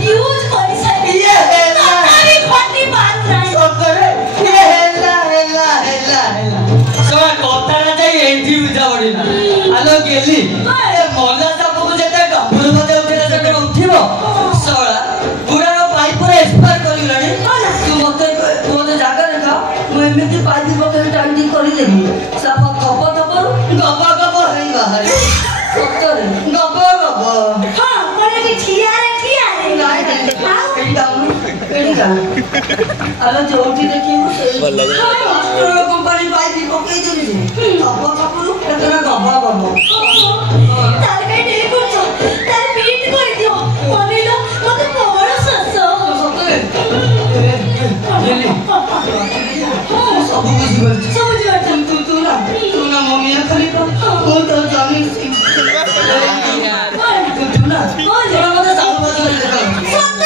Use अरे जोटी देखी company bike पकई देली अब कपड़ू तेरा गबा गबा तार कई नहीं कुछ तार पीट कर दियो मनीला मते बड़ सस सते सब बुझी तू ना मम्मी खाली वो तो जानी तू ना मते साल बदल लगा चल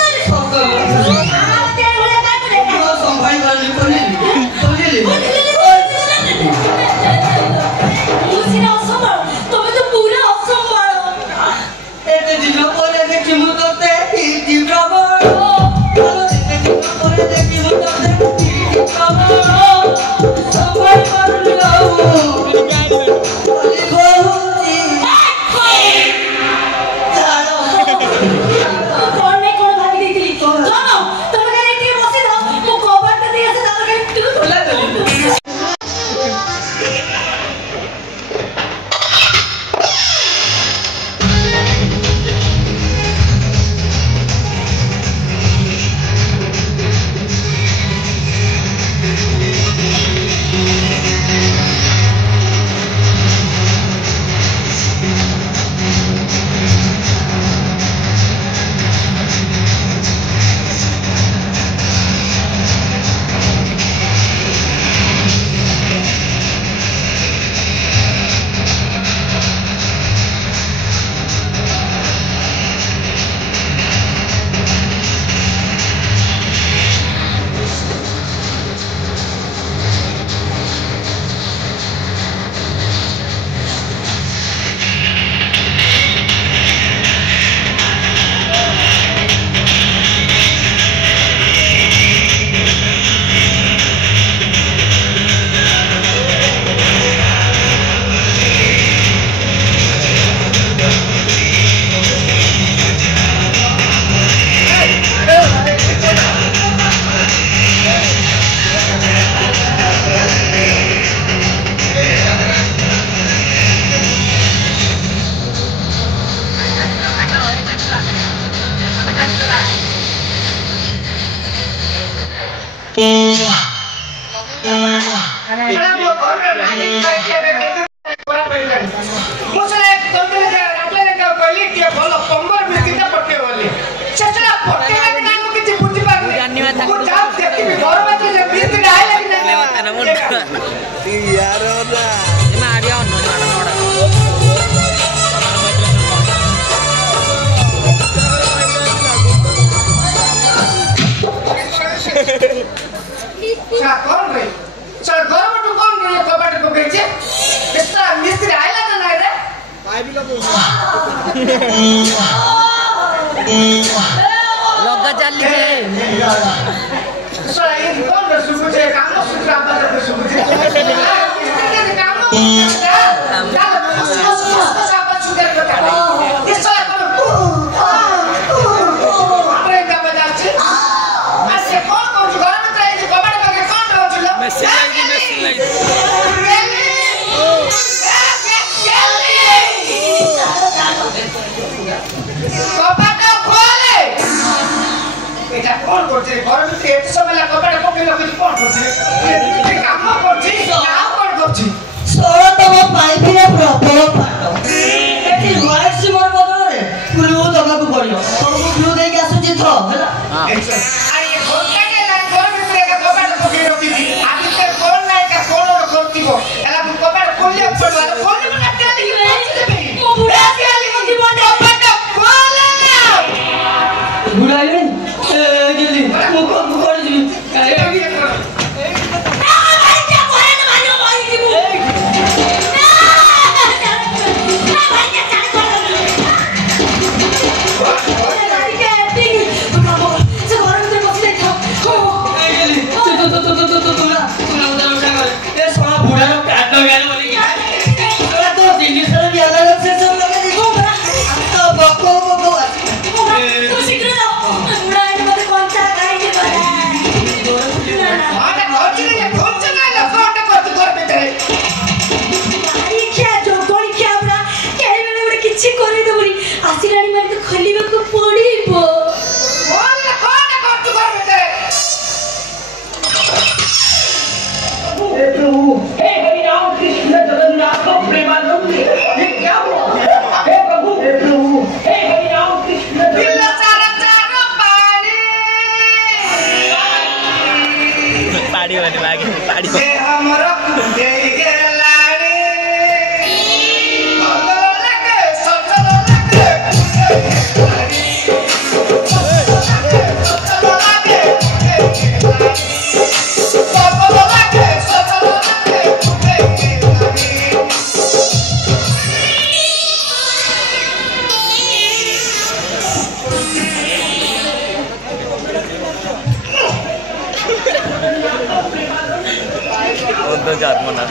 तो जन्म ना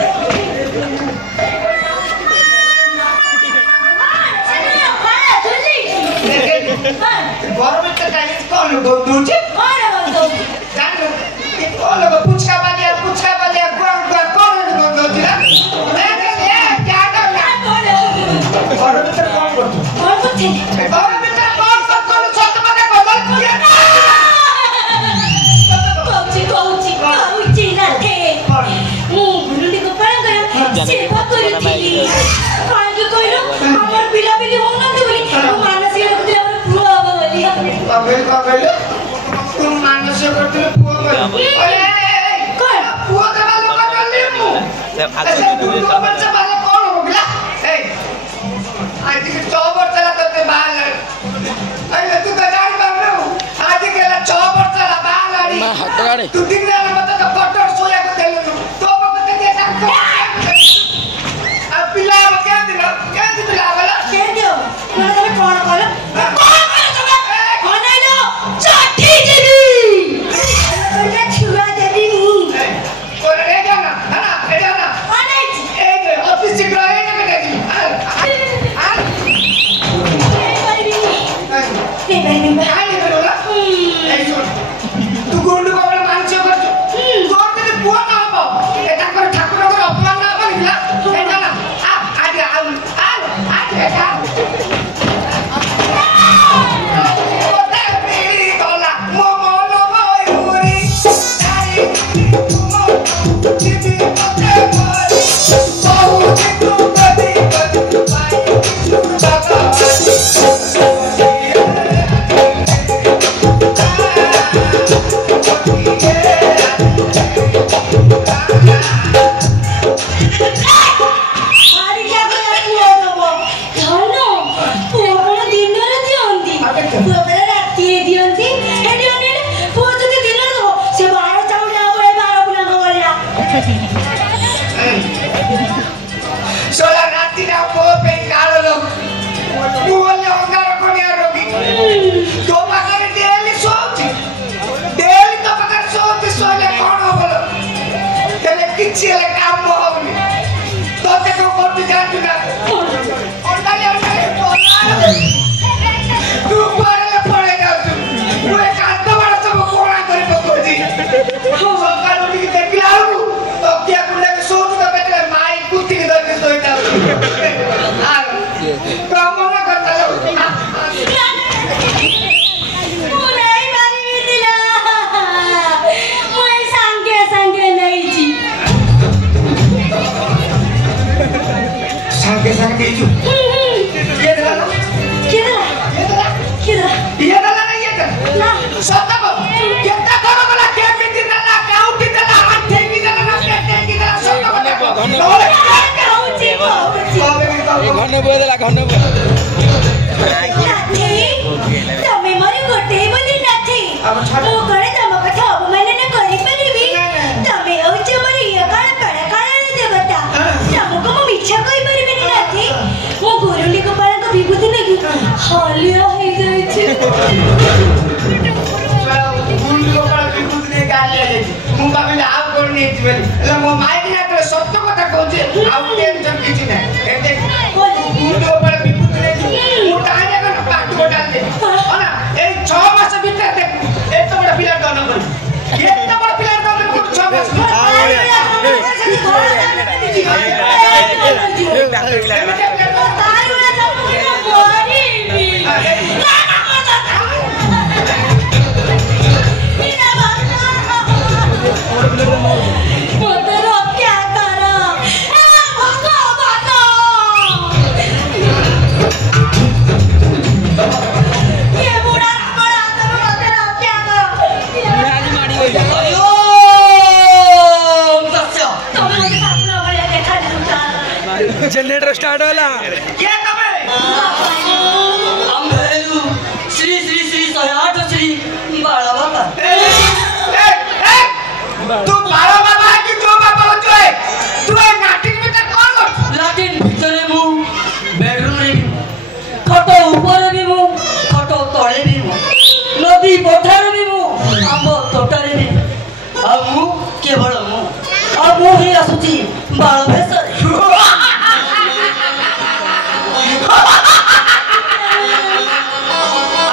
गवर्नमेंट का काहे कौन लोग दूचे जान कौन लोग पुचका वाले गुआ कौन लोग दूचे ना ए क्या करना गवर्नमेंट का कौन करते गवर्नमेंट का कौन सत्य मत बदल किया कौची ना थे मु गुरुडी को पड़ा गया सेवा करती काहे कोइलो हमर पिला पिली हो ना बोली मानसिक रखते और पुआ बोली कबे तुम मानसिक करते पुआ बोली ओए कोई पुआ का लोग कर ले मु अच्छा तू बच्चा वाला कौन हो गया ए आज के 4 वर्ष चला तो बाल अरे तू तो जान पा रहे हो आज के 4 वर्ष चला बाल तू दिन में मत तो कटर सोया को दे लो तो बकते दे जा अब पिला क्या दिला वाला के दियो मैंने तुम्हें कौन बोला जनरेटर स्टार्ट होला क्या कबे हम भेलु श्री श्री श्री 108 श्री बाळा बाबा तू बाळा बाबा की जो बाबा होतो है तू ए नाटिक में कौन कर लाटिन भितरे मु बेडरूम रे खटो ऊपर भी मु खटो तळे भी मु नदी पठार भी मु आंब तोटारे भी आ मु केवल मु आ मु ही ଆସୁଛି ବାଳ ଭେଷରେ।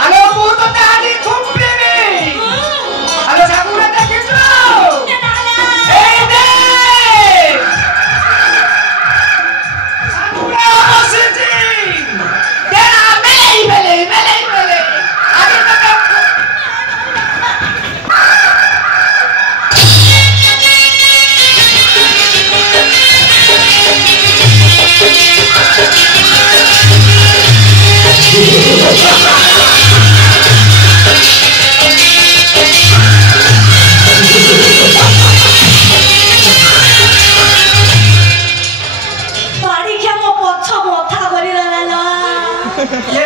ଆଲୋ ମୁଁ ତ ତାରି ଛୁପିବି। ଆଲୋ ସାଗୁରା ଦେଖିଛୁ? ଏଇ ଦେ ସାଗୁରା ବସିଛି। ତେରା ମେଲେଇ ଆଜି ତତେ ବାଡ଼ିଖିଆ ମୋ ପଛ ମଥା କରିଦେଲା। ये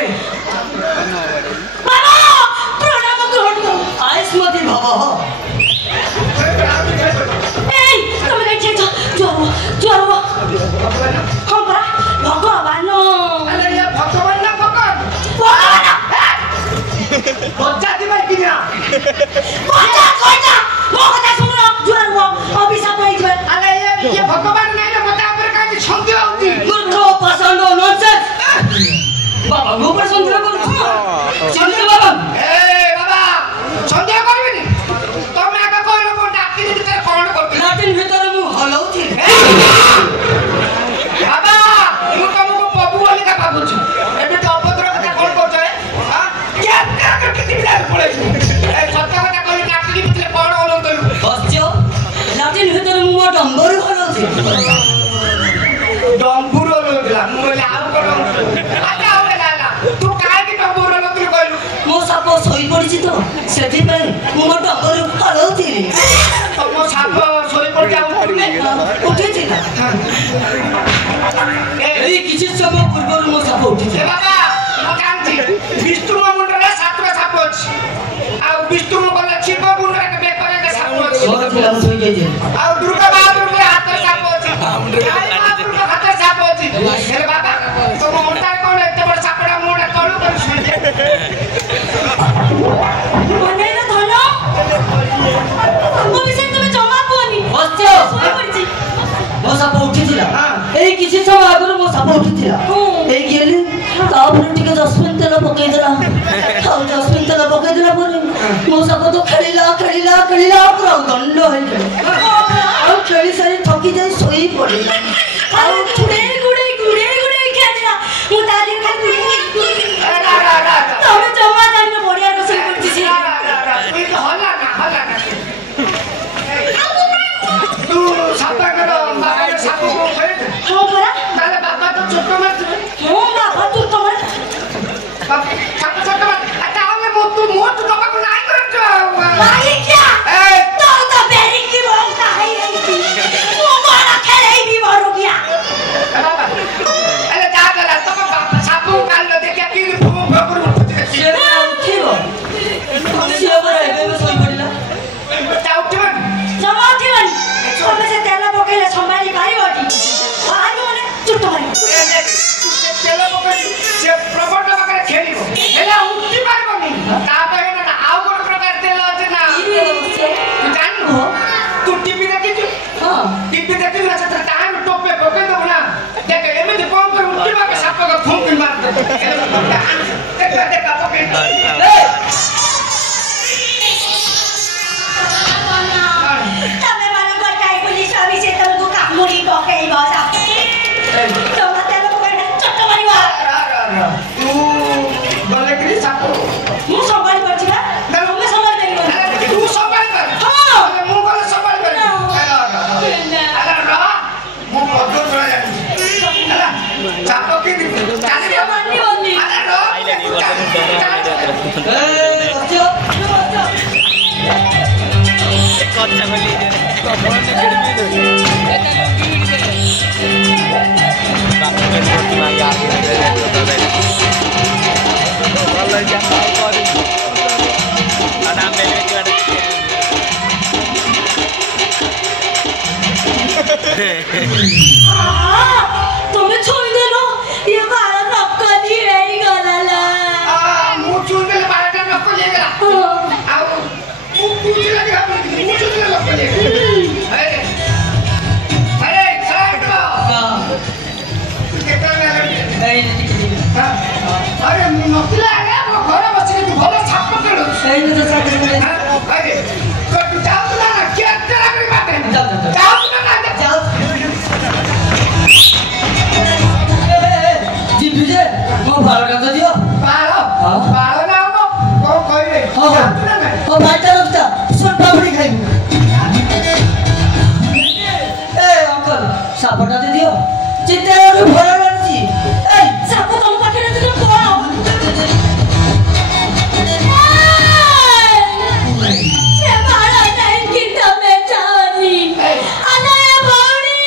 ବାବା ପ୍ରଣାମ କରନ୍ତୁ। ଆୟୁଷ୍ମତୀ ଭବ। ଏଇ ତମେ କାଇଁ ଛେଚ ଜ୍ୱର ହଁ ପରା ଭଗବାନ अरे ये भगवान ना भगवान ଭଗବାନ बच्चा दिमाग की ना କଇଟା ମୋ କଥା ଶୁଣ ଜ୍ୱର ଅଭିଶାପ ହେଇଯିବ। अरे ये भगवान नहीं ना मत आप का छंदी होती ମୂର୍ଖ ପାଷାଣ୍ଡ ନନସେନ୍ସ। ବାବାଙ୍କ ଉପରେ ସନ୍ଦେହ କରୁଛୁ? ସନ୍ଦେହ ବାବା ए बाबा छंदी करबिनी तमे आका कहलो को डाकी दी तेरे कोन करती ଲାଟିନ୍ ଭିତରେ ମୁଁ ହଲଉଥିଲି। बाबा मु तुमको बबू वाली का बाबूजी एबे तो अभद्र कथा कोन करछ है हां क्या करके टिबिला पड़े ए सत्य कथा कहली डाकी दी तेरे कोन होलो तो ବସ୍ୟ ଲାଟିନ୍ ଭିତରେ ମୁଁ ମୋ ଡମ୍ବରୁ ହଲଉଥିଲି। डम्बूर होलोला मु बोले आउ कोन अच्छा हो गेला तू काहे की डम्बूर होलो तू कहलु ମୋ ସାପ ଶୋଇ ପଡ଼ିଛି ତ ସେଥିପାଇଁ ମୁଁ ମୋ ଡମ୍ବରୁ ହଲଉଥିଲି। ତମ ସାପ ଶୋଇ ପଡି ଯାଉଥିଲେ ଉଠିଥିଲା। ଏଇ କିଛି ସମୟ ପୂର୍ବରୁ ମୋ ସାପ ଉଠିଥିଲା। ଏ ବାବା ମୁଁ ଜାଣିଛି ବିଷ୍ଣୁଙ୍କ ମୁଣ୍ଡରେ ସାତଟା ସାପ ଅଛି ଆଉ ବିଷ୍ଣୁଙ୍କ ଗଲେ ଶିବ ମୁଣ୍ଡରେ ଏକ ବେକରେ ଏକ ସାପ ଅଛି ମୋର ଥିଲା ମୁଁ ଶୋଇ ଯାଇଥିଲି। ଆଉ ଦୁର୍ଗା ମହାପ୍ରଭୁଙ୍କ ହାତରେ ସାପ ଅଛି କାଳୀ ମହାପ୍ରଭୁଙ୍କ ହାତରେ ସାପ ଅଛି ହେଲେ ବାବା ତମ ମୁଣ୍ଡରେ କଣ ଏତେ ବଡ ସାପଟା ମୁଣ୍ଡରେ କଣ କରି ଶୋଇଛି ଅନେଇଲ ଧନ ମୋ ବିଷୟରେ ତମେ ଜମା କୁହନି। ବସ୍ୟ ଶୋଇ ପଡ଼ିଛି। ମୋ ସାପ ଉଠିଥିଲା। ହଁ। ଏଇ କିଛି ସମୟ ଆଗରୁ ମୋ ସାପ ଉଠିଥିଲା। ଏଇ ଗେଲି ତାପରେ ଟିକେ ଜସ୍ମିନ ତେଲ ପକେଇଦେଲା। ଆଉ ଜସ୍ମିନ ତେଲ ପକେଇଦେଲା ପରେ ମୋ ସାପ ତ ଖେଳିଲା ପୁରା ଦଣ୍ଡ ହେଇଗଲା। ଆଉ ଖେଳି ସାରି ଥକି ଯାଇ ଶୋଇ ପଡ଼ିଲା। ଆଉ ଗୁଡ଼େଇ ଖେଳିଲା ମୁଁ ତା ଦେହରେ ଖାଲି ତମେ ଜମା ଜାଣିନ ବଢିଆ ରୋଷେଇ କରୁଛି ସେ। ତୁ ସାପ କର ବାବା ସାପ କଣ କହିଲେ ହଁ ପରା ତାହେଲେ ବାବା ତ ଛୋଟ ମାରିଥିବେ ହଁ ବାବା ତୁ ତମର ସାପ ଛୋଟ ମାରି ତାହେଲେ ମୁଁ ତୁ ତମକୁ ନାଇଁ କରୁଛୁ ବାଡ଼ିଖିଆ ଏଇ ତୋର ତ ବେରିକି ବଙ୍କା ହେଇଯାଇଛି। ମୁଁ ବଡ଼ ଖେଳେଇବି ବରୁକିଆ। ବାବା ଆରେ ଯା ଗଲା ତମ ବାପା ସାପ କାଲ ଦେଖିଆ କି ଭୋଗରୁ ଉଠୁଛି ସିଏ ବି ଆଉ ଉଠିବ। ସିଏ ପରା ଏବେ ଶୋଇ ପଡ଼ିଲା। ତା ଉଠିବନି ଜମା ଉଠିବନି। ତମେ ସେ ତେଲ ପକେଇଲେ ସମ୍ଭାଳି ପାରିବଟି? ବାହାରିବ ମାନେ ଚୁଟ ମାରିବ। ତେଲ ପକେଇ ସେ ପ୍ରବଳ ପାଖରେ ଖେଳିବ ହେଲେ ଉଠି ପାରିବନି ତା ପାଇଁ ନା ଆଉ ଗୋଟେ ପ୍ରକାର ତେଲ ଅଛି ନା ତୁ ଜାଣିନୁ ତୁ ଟିଭି ଦେଖିଛୁ ହଁ ଟିଭି ଦେଖିଛୁ ନା ସେଥିରେ ଟାଇମ୍ ଟୋପେ ପକେଇ ଦେବୁ ନା ଦେଖ ଏମିତି କଣ କରି ଉଠିବା କି ସାପକୁ ଫୁଙ୍କି ମାରିଦେବ ଦେଖ ପକେଇ ତମେ ମାନଙ୍କ ଟାଇ ବୋଲି ସ୍ୱାମୀ ସେ ତମକୁ କାମୁଡି ପକେଇବ। ଜମା ତେଲ ପକେଇଲେ ଚଟ ମାରିବ। ତୁ ଗଲେ କି ସାପ ମୁଁ ସମ୍ଭାଳି ପାରୁଛି ବା। ତମେ ସମ୍ଭାଳି ପାରିବନି। ତୁ ସମ୍ଭାଳି ପାର ହଁ। ମୁଁ ଗଲେ ସମ୍ଭାଳି ପାରିବି ମୁଁ ପଦ ଚଳା ଜାଣିଛି ହେଲା ସାପ କି ଚାଲି ମାନିବନି। କଥା ବୋଲି তুমি ছুঁইদেলো ইয়ে বাড়া নকলি হয়ে গেল। ମୁଁ ଚୁଇଦେଲେ ବାରଟା ଲୋକ ଯାଇଗଲା ଆଉ ମୁଁ ଚୁଇଦେଲେ ହଁ ହଁ ଭାଇଟା ରଖିଥା ଶୁଣ ପାପଡ଼ି ଖାଇବୁ ଏ ଅଙ୍କଲ ସାପଟା ଦିଅ ଚିତ୍ତରେ ଭଲ ଲାଗୁଛି ଏଇ ସାପ ତମ ପାଖରେ ଥିଲେ କଣ ସେ ବାଳ ଯାଇକି ତମେ ଚାଓନି ଆନାୟ ଭଉଣୀ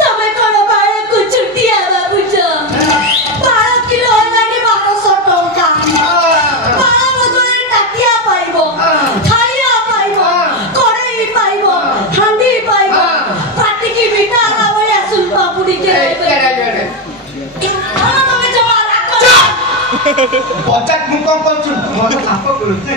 ତମେ କଣ ବାଳକୁ ଛୁଟିଆ ଭାବୁଛ ବାଳ କିଲୋ ହେଲାଣି 1200 ଟଙ୍କା ବାଳ ବଦଳରେ ଟାଟିଆ ପାଇବ ଥାଳିଆ ପାଇବ କଡ଼େଇ ପାଇବ ହାଣ୍ଡି ପାଇବ ପାଟିକି ମିଠା ହେଲା ଭଳିଆ ସୁଲ ପାପୁଡ଼ି ତମେ ଜମା ରାଗ ପଚାର ମୁଁ କଣ କରୁଛୁ ଭଲ ସାପ କରୁଛି